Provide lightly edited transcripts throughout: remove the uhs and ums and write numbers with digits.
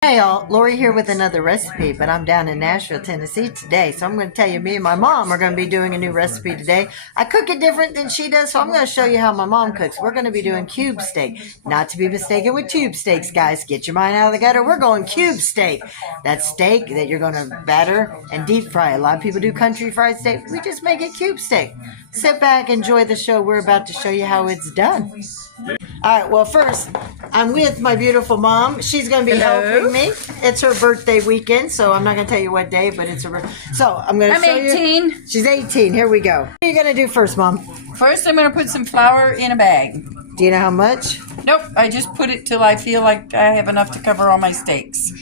Hey y'all, Lori here with another recipe, but I'm down in Nashville, Tennessee today, so I'm going to tell you, me and my mom are going to be doing a new recipe today. I cook it different than she does, so I'm going to show you how my mom cooks. We're going to be doing cube steak, not to be mistaken with tube steaks, guys. Get your mind out of the gutter. We're going cube steak. That steak that you're going to batter and deep fry. A lot of people do country fried steak. We just make it cube steak. Sit back, enjoy the show. We're about to show you how it's done. All right, well, first, I'm with my beautiful mom. She's going to be helping me. It's her birthday weekend, so I'm not going to tell you what day, but it's her birthday. So I'm going to show you. I'm 18. She's 18. Here we go. What are you going to do first, Mom? First, I'm going to put some flour in a bag. Do you know how much? Nope, I just put it till I feel like I have enough to cover all my steaks.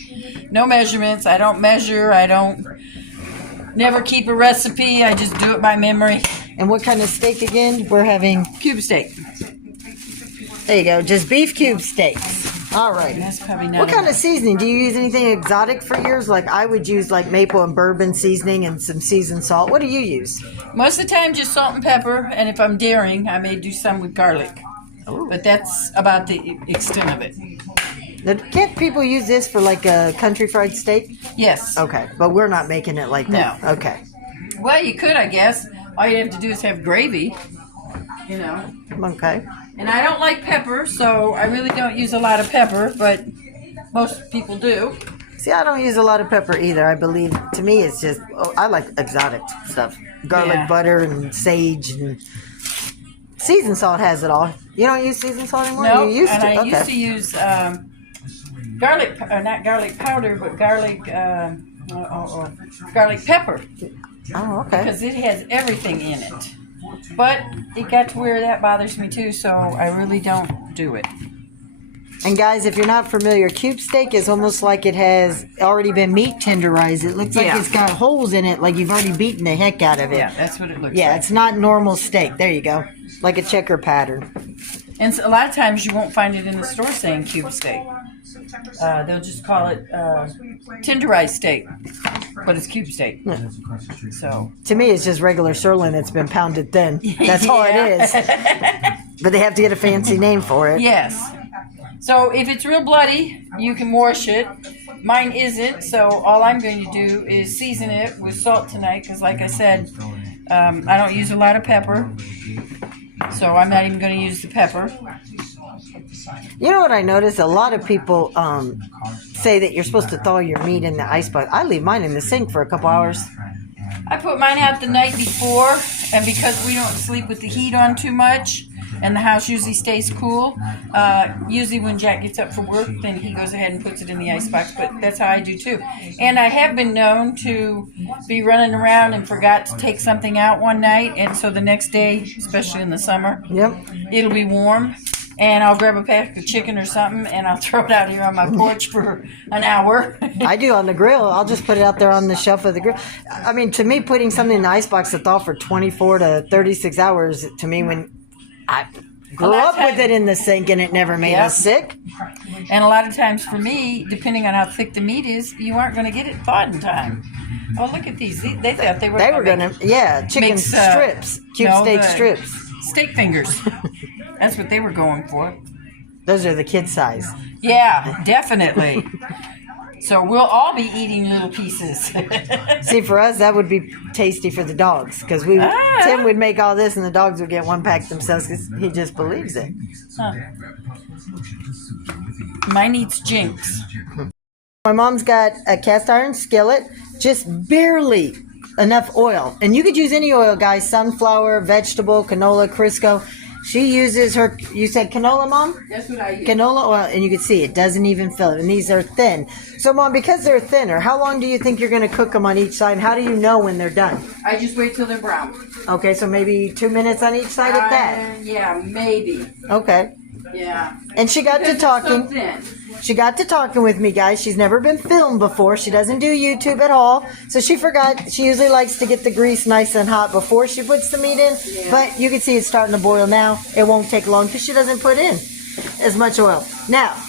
No measurements. I don't measure. I don't never keep a recipe. I just do it by memory. And what kind of steak again? We're having cube steak. There you go, just beef cube steaks. All right. That's probably not what kind of seasoning? Do you use anything exotic for yours? Like I would use like maple and bourbon seasoning and some seasoned salt. What do you use? Most of the time just salt and pepper, and if I'm daring, I may do some with garlic. Ooh. But that's about the extent of it. Now, can't people use this for like a country fried steak? Yes. Okay, but we're not making it like that. No. Okay. Well, you could, I guess. All you have to do is have gravy, you know. Okay. And I don't like pepper, so I really don't use a lot of pepper, but most people do. See, I don't use a lot of pepper either. I believe, to me, it's just, I like exotic stuff. Garlic butter and sage and seasoned salt has it all. You don't use seasoned salt anymore? No, You used and to. I Okay. used to use garlic, not garlic powder, but garlic, garlic pepper. Oh, okay. Because it has everything in it. But it got to where that bothers me too, so I really don't do it. And guys, if you're not familiar, cube steak is almost like it has already been meat tenderized. It looks like it's got holes in it, like you've already beaten the heck out of it. Yeah, that's what it looks like. Yeah, it's not normal steak. There you go. Like a checker pattern. And so a lot of times you won't find it in the store saying cube steak. They'll just call it tenderized steak, but it's cube steak. Yeah. So to me, it's just regular sirloin that's been pounded thin. That's all it is. But they have to get a fancy name for it. Yes. So if it's real bloody, you can wash it. Mine isn't, so all I'm going to do is season it with salt tonight, because like I said, I don't use a lot of pepper, so I'm not even going to use the pepper. You know what I noticed? A lot of people say that you're supposed to thaw your meat in the ice box. I leave mine in the sink for a couple hours. I put mine out the night before, and because we don't sleep with the heat on too much, and the house usually stays cool, usually when Jack gets up for work, then he goes ahead and puts it in the icebox, but that's how I do too. And I have been known to be running around and forgot to take something out one night, and so the next day, especially in the summer, it'll be warm, and I'll grab a pack of chicken or something, and I'll throw it out here on my porch for an hour. I do on the grill. I'll just put it out there on the shelf of the grill. I mean, to me, putting something in the icebox to thaw for 24 to 36 hours, to me, when I grew up with it in the sink and it never made us sick. And a lot of times for me, depending on how thick the meat is, you aren't going to get it thawed in time. Oh, look at these. They thought they were going to chicken strips, cube steak strips. Steak fingers. That's what they were going for. Those are the kid size. Yeah, definitely. So we'll all be eating little pieces. See, for us, that would be tasty for the dogs, because Tim would make all this, and the dogs would get one pack themselves because he just believes it. Huh. Mine eats Jinx. My mom's got a cast iron skillet, just barely enough oil, and you could use any oil, guys: sunflower, vegetable, canola, Crisco. She uses her, you said canola, Mom? That's what I use. Canola oil, and you can see it doesn't even fill it. And these are thin. So, Mom, because they're thinner, how long do you think you're going to cook them on each side? And how do you know when they're done? I just wait till they're brown. Okay, so maybe 2 minutes on each side at that? Yeah, maybe. Okay. Yeah. And she got to talking. So thin. She got to talking with me, guys. She's never been filmed before. She doesn't do YouTube at all. So she forgot. She usually likes to get the grease nice and hot before she puts the meat in. Yeah. But you can see it's starting to boil now. It won't take long because she doesn't put in as much oil. Now,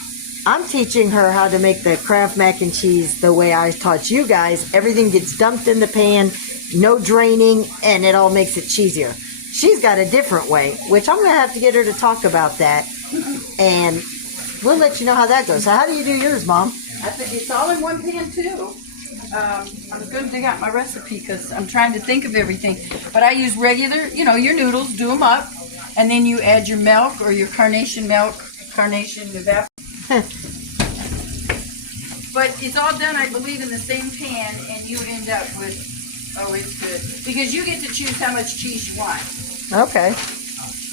I'm teaching her how to make the Kraft mac and cheese the way I taught you guys. Everything gets dumped in the pan, no draining, and it all makes it cheesier. She's got a different way, which I'm going to have to get her to talk about that. And we'll let you know how that goes. So how do you do yours, Mom? I think it's all in one pan too. I'm going to dig out my recipe because I'm trying to think of everything. But I use regular, your noodles, do them up, and then you add your milk or your carnation evap. But it's all done, I believe, in the same pan, and you end up with, it's good. Because you get to choose how much cheese you want. Okay.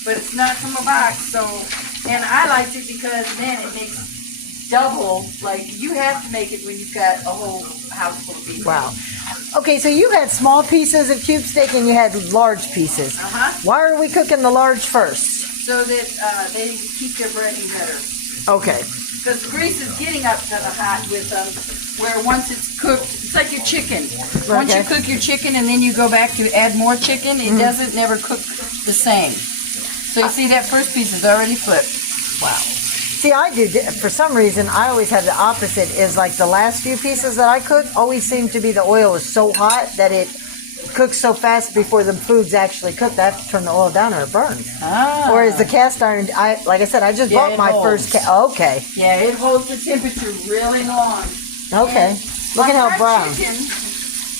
But it's not from a box, so, and I liked it because then it makes double, like, you have to make it when you've got a whole house full of people. Wow. Okay, so you had small pieces of cube steak and you had large pieces. Uh-huh. Why are we cooking the large first? So that they keep their breading better. Okay. Because the grease is getting up to the hot with them, where once it's cooked, it's like your chicken. Once you cook your chicken and then you go back to add more chicken, it doesn't never cook the same. So you see that first piece is already flipped. Wow. See, I do, for some reason, I always have the opposite, is like the last few pieces that I cook always seem to be the oil is so hot that it cooks so fast before the food's actually cooked. I have to turn the oil down or it burns. Ah. Whereas the cast iron, like I said, I just bought my first okay. Yeah, it holds the temperature really long. Okay. And look at how brown. Chicken,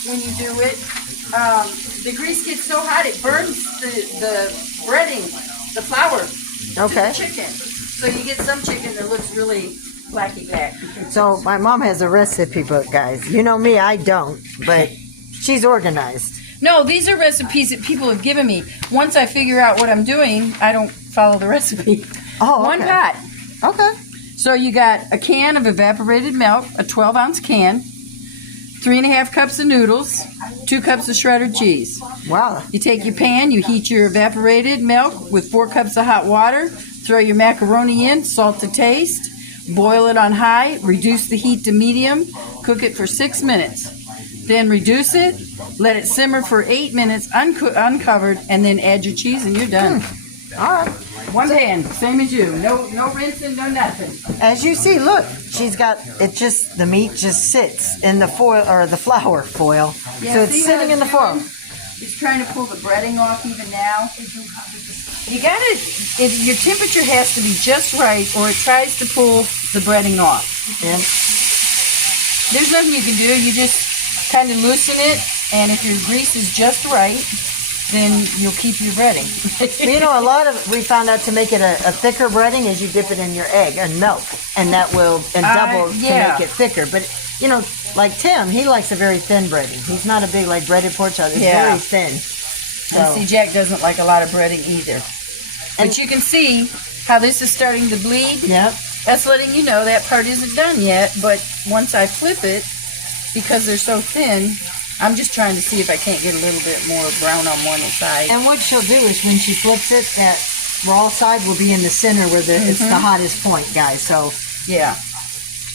when you do it, the grease gets so hot it burns the breading, the flour, to the chicken. So you get some chicken that looks really blacky black. So my mom has a recipe book, guys. You know me, I don't, but she's organized. No, these are recipes that people have given me. Once I figure out what I'm doing, I don't follow the recipe. Oh, okay. One pot. Okay. So you got a can of evaporated milk, a 12-ounce can, 3.5 cups of noodles, 2 cups of shredded cheese. Wow. You take your pan, you heat your evaporated milk with 4 cups of hot water, throw your macaroni in, salt to taste, boil it on high, reduce the heat to medium, cook it for 6 minutes. Then reduce it, let it simmer for 8 minutes uncovered, and then add your cheese and you're done. All right. One pan, same as you. No rinsing, no nothing. As you see, look, she's got the meat just sits in the foil or the flour foil. Yeah, so it's sitting in the foil. It's trying to pull the breading off even now. You gotta, your temperature has to be just right or it tries to pull the breading off. Yeah. There's nothing you can do. You just kind of loosen it, and if your grease is just right, then you'll keep your breading. You know, we found out to make it a thicker breading is you dip it in your egg and milk, and that will, double to make it thicker. But, like Tim, he likes a very thin breading. He's not a big, breaded pork chop. It's very thin. So. And see, Jack doesn't like a lot of breading either. But you can see how this is starting to bleed. Yep. That's letting you know that part isn't done yet, but once I flip it, because they're so thin, I'm just trying to see if I can't get a little bit more brown on one side. And what she'll do is when she flips it, that raw side will be in the center where it's the hottest point, guys. So yeah,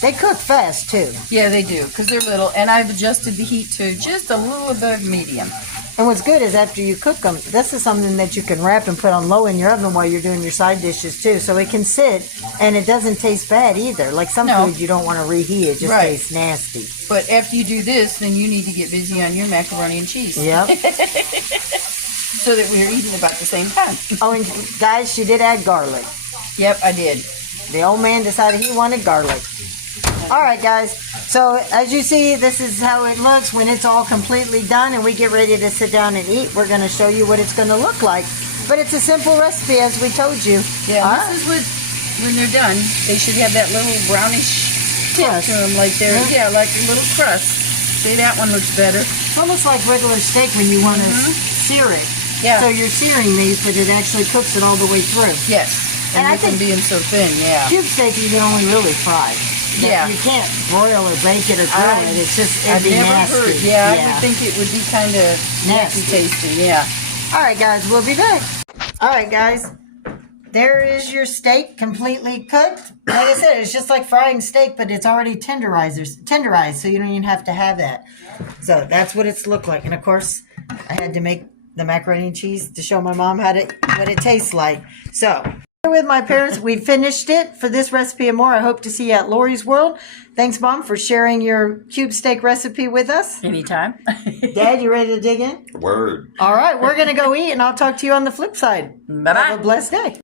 they cook fast too. Yeah, they do because they're little, and I've adjusted the heat to just a little above medium. And what's good is after you cook them, this is something that you can wrap and put on low in your oven while you're doing your side dishes too. So it can sit, and it doesn't taste bad either. Like some food you don't want to reheat; it just tastes nasty. But after you do this, then you need to get busy on your macaroni and cheese. Yep. So that we're eating about the same time. Oh, and guys, she did add garlic. Yep, I did. The old man decided he wanted garlic. All right, guys. So as you see, this is how it looks when it's all completely done and we get ready to sit down and eat. We're going to show you what it's going to look like. But it's a simple recipe, as we told you. Yeah, this is what, when they're done, they should have that little brownish tip to them, like like a little crust. See, that one looks better. It's almost like regular steak when you want to sear it. Yeah. So you're searing these, but it actually cooks it all the way through. Yes. And I with them being so thin, cube steak you can only really fry. Yeah. You can't broil or bake it or grill it. It's just, it'd be nasty. I would think it would be kind of nasty tasting, All right, guys, we'll be back. All right, guys. There is your steak completely cooked. Like I said, it's just like frying steak, but it's already tenderized, so you don't even have to have that. So that's what it's looked like. And, of course, I had to make the macaroni and cheese to show my mom what it tastes like. So here with my parents, we finished it for this recipe and more. I hope to see you at Lori's World. Thanks, Mom, for sharing your cube steak recipe with us. Anytime. Dad, you ready to dig in? Word. All right, we're going to go eat, and I'll talk to you on the flip side. Bye-bye. Have a blessed day.